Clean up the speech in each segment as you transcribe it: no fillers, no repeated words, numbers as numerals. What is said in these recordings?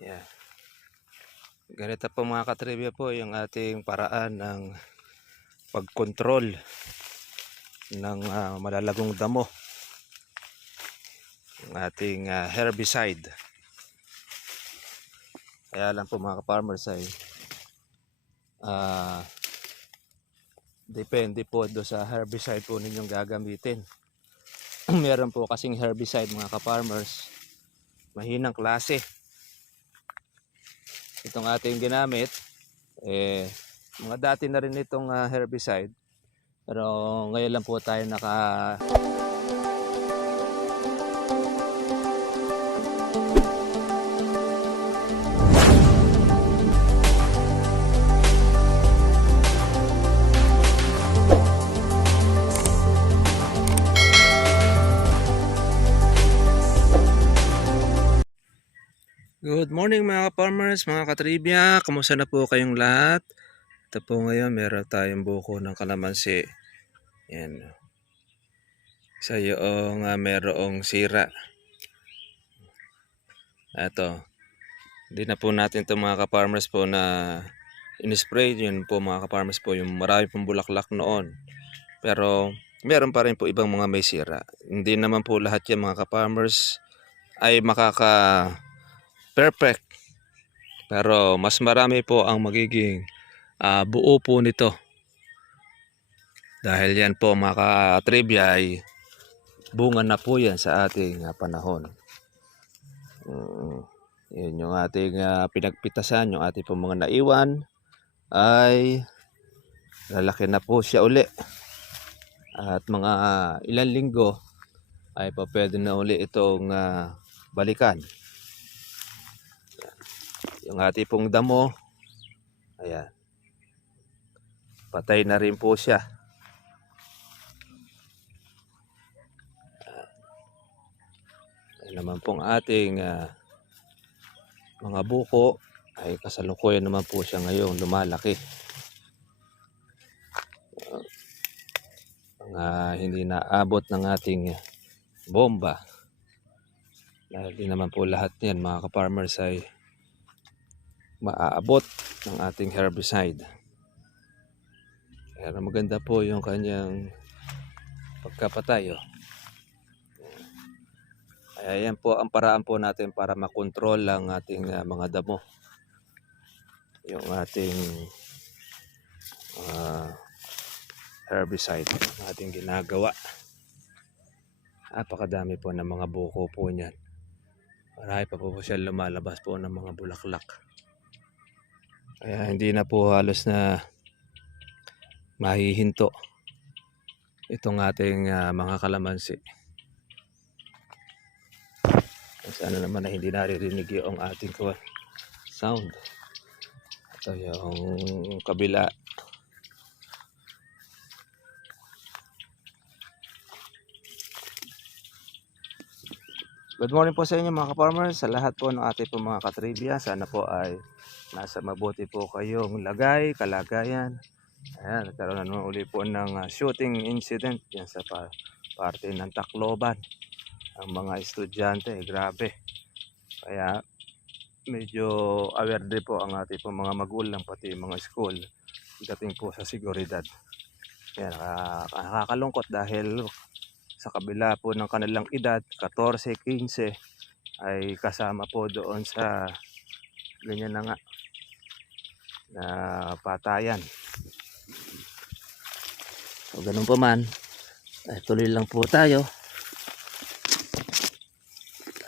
Yan. Ganito po mga katribya po yung ating paraan ng pagkontrol ng malalagong damo. Yung ating herbicide. Kaya lang po mga farmers ay depende po do sa herbicide po ninyong gagamitin. Meron po kasing herbicide mga ka-farmers, mahinang klase. Itong ating ginamit, mga dati na rin itong herbicide. Pero ngayon lang po tayo Good morning mga ka-farmers, mga katribya. Kamusta na po kayong lahat? Ito po ngayon, meron tayong buko ng kalamansi. Yan. Isa yung merong sira. Ito. Hindi na po natin ito mga ka-farmers po na in-spray. Yun po mga ka-farmers po, yung marami pong bulaklak noon. Pero meron pa rin po ibang mga may sira. Hindi naman po lahat yan mga ka-farmers ay perfect, pero mas marami po ang magiging buo po nito dahil yan po mga ka-trivia ay bunga na po yan sa ating panahon. Yun yung ating pinagpitasan, yung ating po mga naiwan ay lalaki na po siya uli at mga ilang linggo ay pa pwede na uli itong balikan. Yung ating pong damo, ayan, patay na rin po siya. Ayan naman pong ating mga buko ay kasalukuyan naman po siya ngayong lumalaki. Mga hindi naabot ng ating bomba. Dahil di naman po lahat yan mga ka-farmers ay maaabot ng ating herbicide. Kaya maganda po yung kanyang pagkapatay. Kaya yan po ang paraan po natin para makontrol ang ating mga damo. Yung ating herbicide na ating ginagawa. Napakadami po ng mga buko po niyan. Marami pa po siya lumalabas po ng mga bulaklak. Kaya hindi na po halos na mahihinto itong ating mga kalamansi. Sana naman na hindi naririnig yung ating sound. Ito yung kabila. Good morning po sa inyo mga ka-farmers, sa lahat po ng ating po mga katribya. Sana po ay nasa mabuti po kayong kalagayan. Ayan, nagkaroon na naman uli po ng shooting incident yan sa parte ng Tacloban. Ang mga estudyante, grabe. Kaya medyo aware din po ang ating po mga magulang, pati mga school, dating po sa seguridad. Yan, nakakalungkot dahil sa kabila po ng kanilang edad, 14, 15, ay kasama po doon sa ganyan na nga na patayan. So ganun pa man, ay tuloy lang po tayo.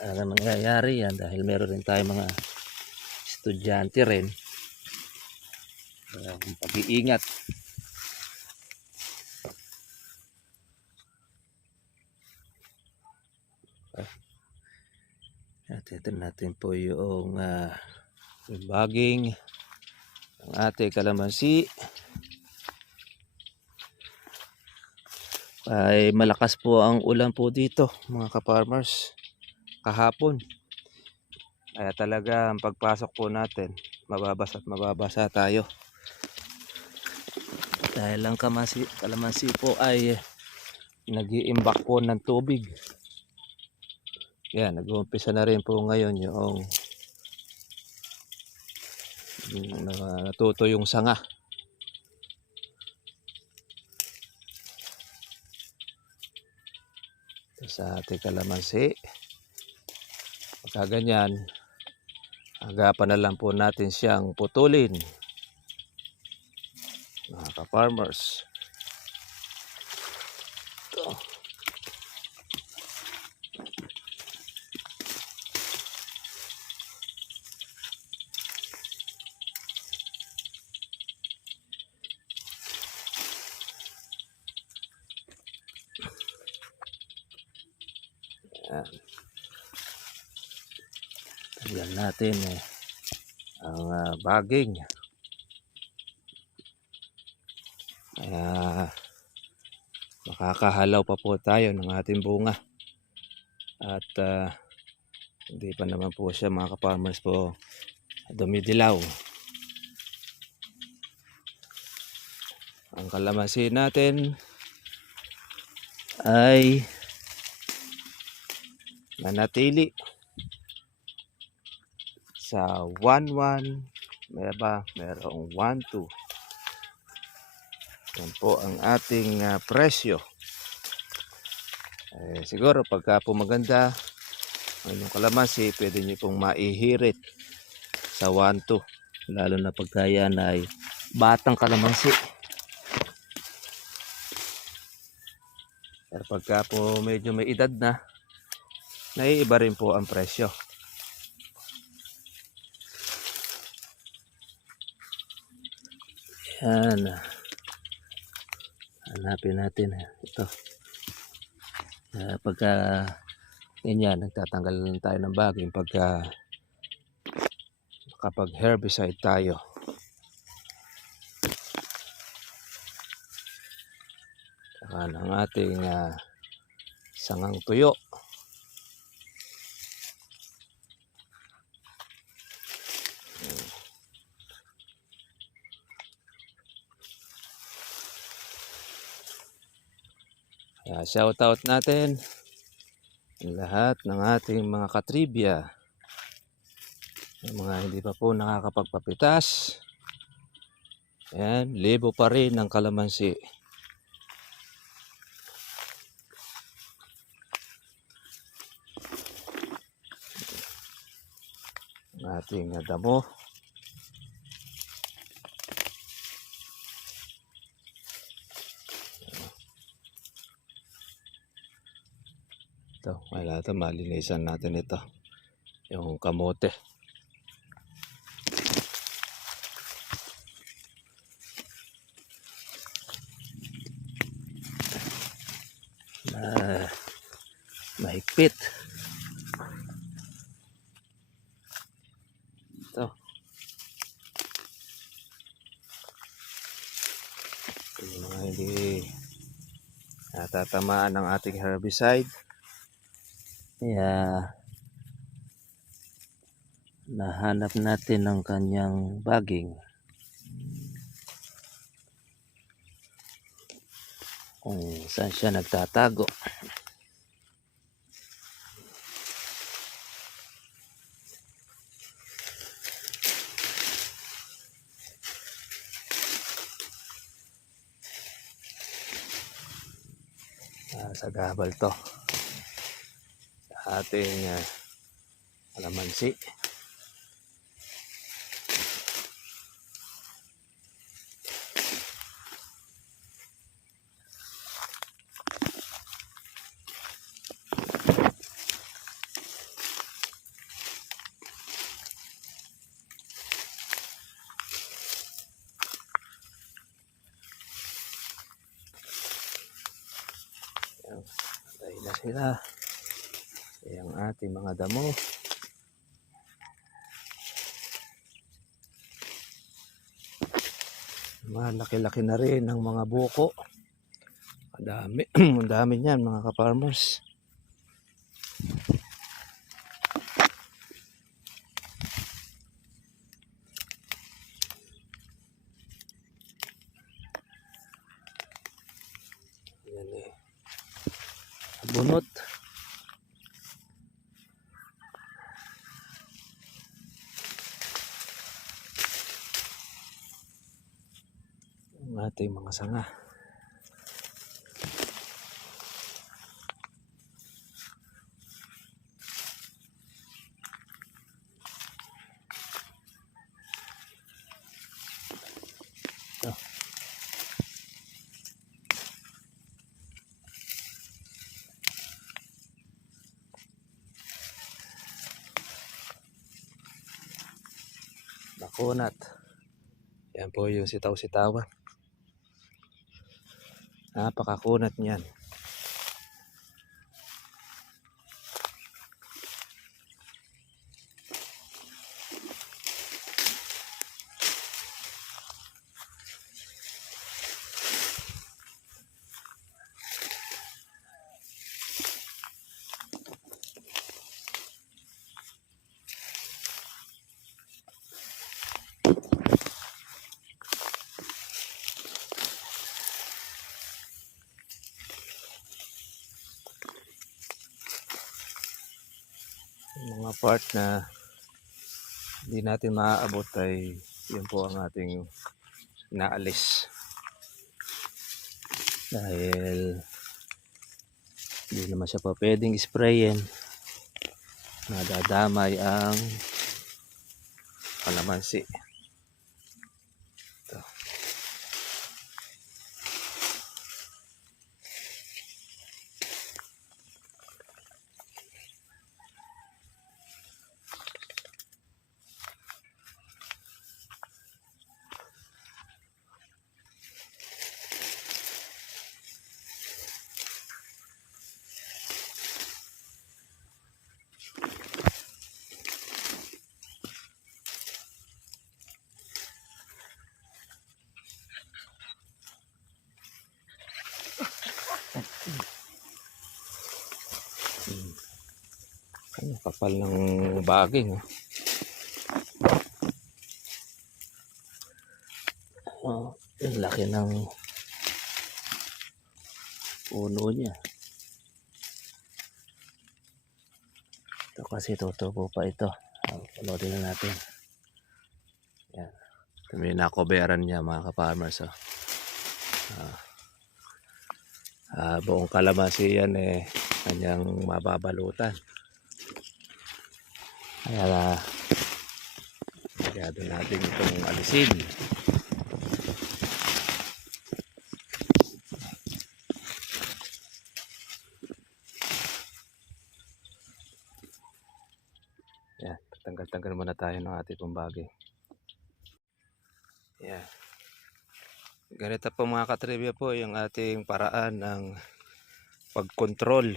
Ano mangyayari yan dahil meron rin tayo mga estudyante rin. Pag-iingat. At ito natin po yung baging ng ating kalamansi. Ay malakas po ang ulan po dito mga ka-farmers kahapon. Kaya talaga ang pagpasok po natin mababasa tayo. Dahil ang kalamansi po ay nag-iimbak po ng tubig. Yan, nag-uumpisa na rin po ngayon yung natuto yung sanga. Ito sa ating kalamansi. Pagka ganyan, agapan na lang po natin siyang putulin, mga ka-farmers. Ito. Yan. Tagyan natin ang baging. Kaya makakahalaw pa po tayo ng ating bunga. At hindi pa naman po siya, mga ka-farmers, po dumidilaw. Ang kalamansi natin ay nanatili sa 1-1, merong 1-2. Yan po ang ating presyo. Siguro pagka po maganda yung kalamansi, pwede nyo pong maihirit sa 1-2, lalo na pagka yan ay batang kalamansi. Pero pagka po medyo may edad na, naiiba rin po ang presyo. Yan. Hanapin natin ito. Pagka ganyan, nagtatanggal lang tayo ng baging pagka kapag herbicide tayo. Saka ng ating sangang tuyo. Shout out natin lahat ng ating mga katribya, yung mga hindi pa po nakakapagpapitas. Ayan, libo pa rin ng kalamansi. Ang ating damo. Ito, wala ito, malinisan natin ito. Yung kamote. Mahigpit. Ito. Yung mga hindi natatamaan ng ating herbicide. Kaya nahanap natin ang kanyang baging. Kung saan siya nagtatago. Sa gabal to. Sa ating kalamansi. Patay na sila. Ang ating mga damo. Malaki-laki na rin ang mga buko. Madami. Ang dami niyan, mga ka-farmers. Yan bunot. ang ating mga sanga. Ito. Bakunat. Yan po yung sitaw-sitawan. Napakakunat niyan. Mga part na hindi natin maaabot ay yun po ang ating naalis. Dahil hindi naman siya pa pwedeng sprayin. Nadadamay ang kalamansi. Ito. Ang kapal ng baging. Oh, ang laki ng puno niya. Ito kasi tutubo pa ito. Panoodin na natin. Yan. Ito may nakoberan niya mga ka-farmers. Buong kalamansi yan kanyang mababalutan. Kaya doon natin itong alisin. Yan, tanggal-tanggal muna tayo ng ating pambagi. Yan. Ganito po mga katribya po yung ating paraan ng pagkontrol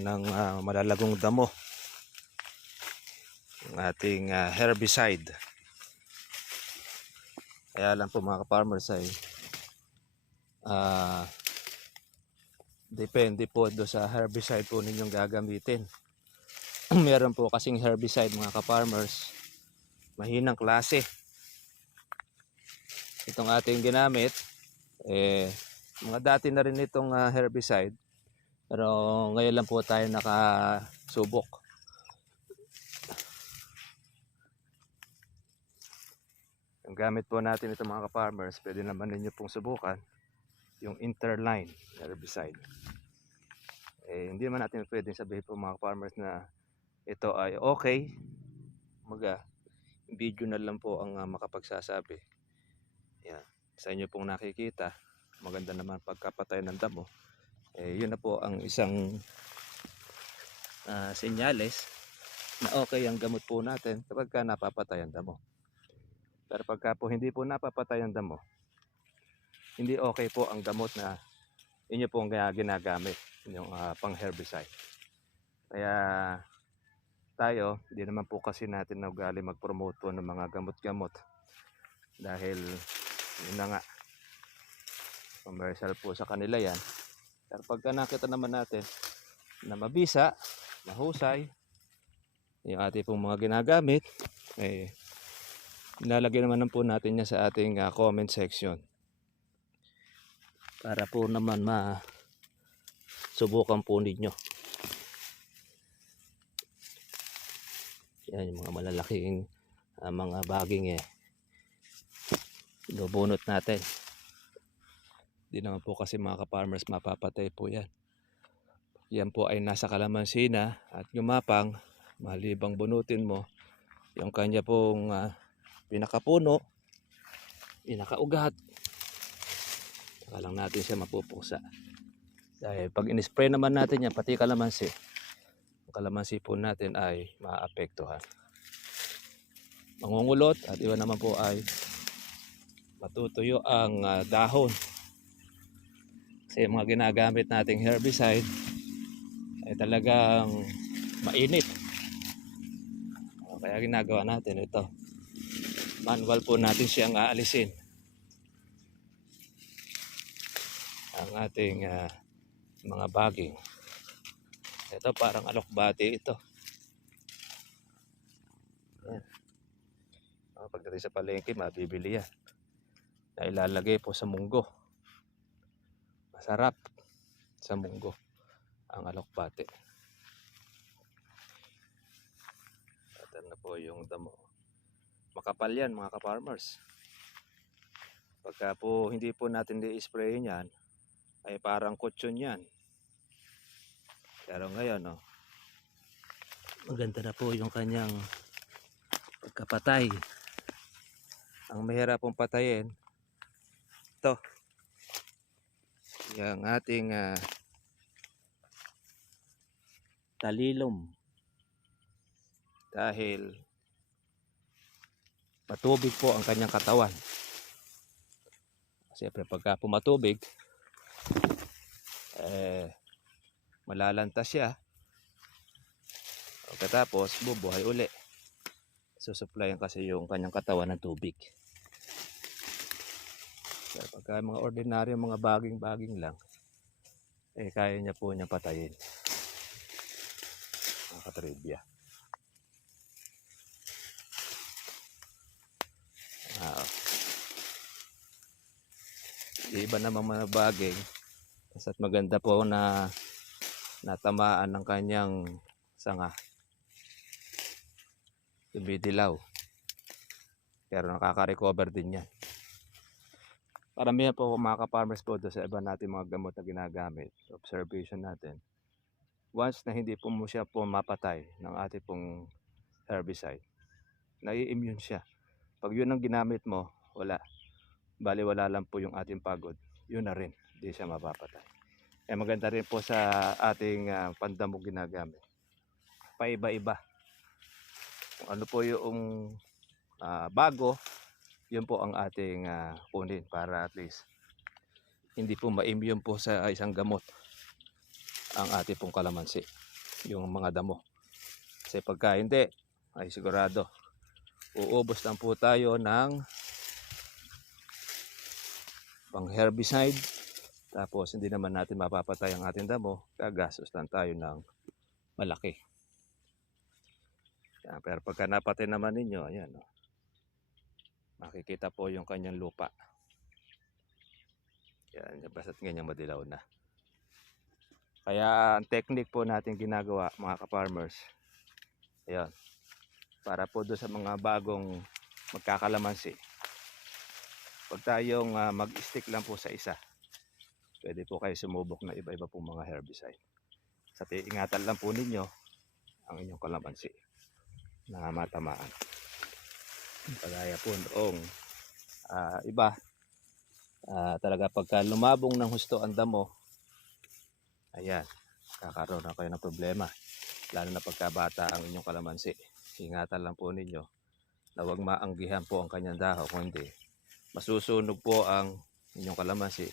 ng malalagong damo. Yung ating herbicide. Kaya lang po mga ka-farmers ay depende po do sa herbicide po ninyong gagamitin. Meron po kasing herbicide mga ka-farmers, mahinang klase. Itong ating ginamit, mga dati na rin itong herbicide, pero ngayon lang po tayo nakasubok. Ang gamit po natin ito mga ka-farmers, pwede naman ninyo pong subukan yung Interline herbicide. Hindi naman natin pwedeng sabihin po mga farmers na ito ay okay. Video na lang po ang makapagsasabi. Yan. Sa inyo pong nakikita, maganda naman pagkapatay ng damo. Yun na po ang isang senyales na okay ang gamot po natin kapag napapatay ang damo. Pero pagka po hindi po napapatay ang damo, hindi okay po ang gamot na inyo pong ginagamit, yung pang herbicide. Kaya tayo, hindi naman po kasi natin naugali mag-promote po ng mga gamot-gamot. Dahil yun na nga, commercial po sa kanila yan. Pero pagka nakita naman natin na mabisa, mahusay, yung ating pong mga ginagamit, nilalagay naman po natin yan sa ating comment section. Para po naman subukan po ninyo. Yan yung mga malalaking mga baging Binubunot natin. Di naman po kasi mga ka-farmers mapapatay po yan. Yan po ay nasa kalamansi na at gumapang, malibang bunutin mo, yung kanya pong pinakapuno, pinakaugat, saka lang natin siya mapupuksa. Dahil pag in-spray naman natin yan, pati kalamansi, ang kalamansi po natin ay maapektuhan. Mangungulot at iba naman po ay matutuyo ang dahon. Kasi yung mga ginagamit nating herbicide ay talagang mainit. Kaya ginagawa natin ito. Manual po natin siyang aalisin. Ang ating mga baging. Ito parang alokbati ito. Yan. Pagdating sa palengke, mabibili yan. Na ilalagay po sa munggo. Masarap sa munggo ang alokbati. At na po yung damo. Makapal yan mga ka-farmers. Pagka po hindi po natin i-spray yan, ay parang kutsyon yan. Pero ngayon, maganda na po yung kanyang pagkapatay. Ang mahirap pong patayin, ito. Yung ating talilom. Dahil matubig po ang kanyang katawan. Siyempre pagka pumatubig, malalantas siya. Pagkatapos bubuhay uli. Susuplayan kasi yung kanyang katawan ng tubig. Pero pagka mga ordinaryo, mga baging-baging lang, kaya niya po niyang patayin. Mga katribya. Iba namang mga baging, at maganda po na natamaan ng kanyang sanga. Tumidilaw. Pero nakaka-recover din yan. Paramihan po mga ka-farmers po doon sa iba natin mga gamot na ginagamit. Observation natin. Once na hindi po mo siya po mapatay ng ating pong herbicide, nai-immune siya. Pag yun ang ginamit mo, wala. Bali wala lang po yung ating pagod. Yun na rin. Hindi siya mapapatay. Maganda rin po sa ating pandamo ginagamit. Paiba-iba. Kung ano po yung bago, yun po ang ating kunin para at least hindi po ma-immune po sa isang gamot ang ating pong kalamansi, yung mga damo. Kasi pagka hindi, ay sigurado uubos lang po tayo ng pang herbicide, tapos hindi naman natin mapapatay ang ating damo, gagastos lang tayo ng malaki. Yan, pero pagka napatay naman ninyo, ayan, makikita po yung kanyang lupa. Yan, basta't ganyan madilaw na. Kaya ang technique po natin ginagawa mga ka-farmers, ayan, para po doon sa mga bagong magkakalamansi, pag tayong mag-stick lang po sa isa, pwede po kayo sumubok na iba-iba pong mga herbicide. Sa ingatan lang po ninyo ang inyong kalamansi na matamaan. Pagaya po noong iba, talaga pagka lumabong ng husto ang damo, ayan, kakaroon na kayo ng problema. Lalo na pagkabata ang inyong kalamansi. Ingatan lang po ninyo na huwag maanggihan po ang kanyang dahon, kundi masusunog po ang inyong kalamansi,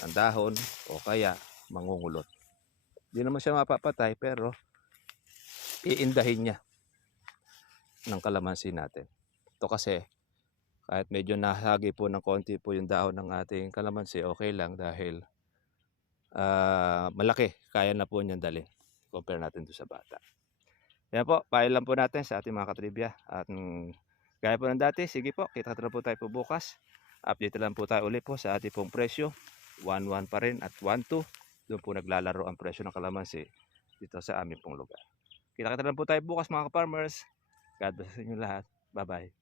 ang dahon, o kaya mangungulot. Hindi naman siya mapapatay, pero iindahin niya ng kalamansi natin. Ito kasi kahit medyo nahagi po ng konti po yung dahon ng ating kalamansi, okay lang dahil malaki, kaya na po niyang dalhin compare natin doon sa bata. Yan po, pahil lang po natin sa ating mga katribya. At gaya po ng dati, sige po, kita na po tayo po bukas. Update lang po tayo ulit po sa ating pong presyo. 1-1 pa rin at 1-2. Doon po naglalaro ang presyo ng kalamansi dito sa aming pong lugar. Kita lang po tayo bukas mga ka-farmers. God bless sa inyo lahat. Bye-bye.